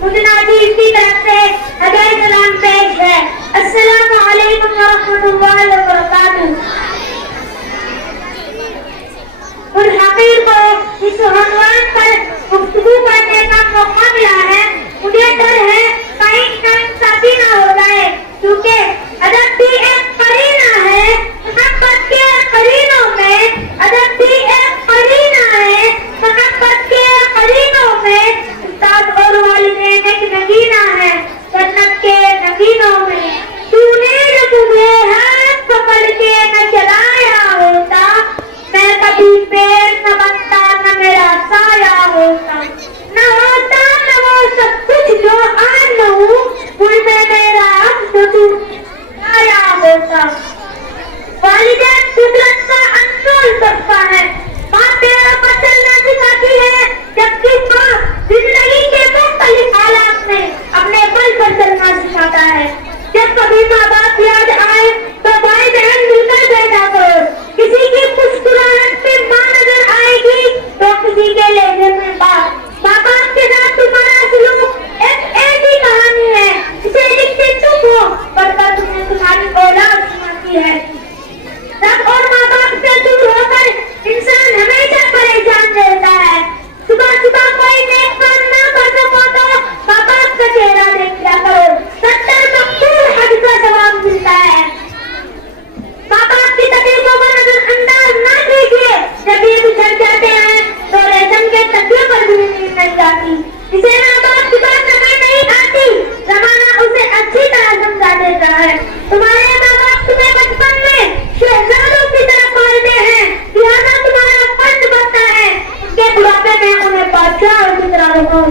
متنازع کی طرف سے ہدایت سلام پیش ہے۔ السلام علیکم ورحمۃ اللہ وبرکاتہ۔ الحقیر کو اس عنوان پر گفتگو کرنے کا موقع ملا ہے، مجھے ڈر ہے کہیں ناانصافی نہ ہو جائے، کیونکہ ادب بھی ایک قرینہ ہے، محبت کے قرینوں میں ادب بھی ایک قرینہ ہے، محبت کے قرینوں میں استاد اور والدین ایک نگینہ ہے، جنت کے نگینوں میں تو نے جب مجھے ہاتھ پکڑ کے نہ چلایا ہوتا، میں کبھی پیر نہ بنتا نہ میرا سایہ ہوتا، نہ ہوتا نہ وہ سب کچھ جو آج نہ ہوں، مجھ میں میرا عبد تو آیا ہوتا۔ والدین قدرت کا انمول تحفہ ہے، ماں پیروں پر چلنا سکھاتی ہے، جبکہ ماں زندگی کے مختلف حالات میں اپنے بل پر چلنا سکھاتا ہے۔ جب کبھی ماں باپ یاد آئے تو بھائی بہن مل کر بیٹھا کرو، کسی کی مسکراہٹ میں ماں نظر آئے گی تو کسی کے لہجے میں باپ۔ ماں باپ کے ساتھ تمہارا سلوک ایک ایسی کہانی ہے جسے لکھتے تم ہو، پڑھ کر تمہیں تمہاری اولاد سناتی ہے۔ رب اور ماں باپ سے دور ہو کر انسان ہمیشہ پریشان رہتا ہے۔ صبح صبح کوئی نیک کام نہ کر سکو تو ماں باپ کا چہرہ دیکھ لیا کرو، 70 مقبول حج کا ثواب ملتا ہے۔ ماں باپ کی تکلیفوں کو نظر انداز نہ کیجیے، جب یہ بچھڑ جاتے ہیں تو ریشم کے تکیے پر بھی نیند نہیں جاتی۔ جسے ماں باپ کی بات سمجھ نہیں آتی، زمانہ اسے اچھی طرح سمجھا دیتا ہے۔ تمہارے ماں باپ تمہیں بچپن میں شہزادوں کی طرح پالتے ہیں، لہٰذا تمہارا فرض بنتا ہے ان کے بڑھاپے میں انہیں بادشاہوں کی طرح رکھو۔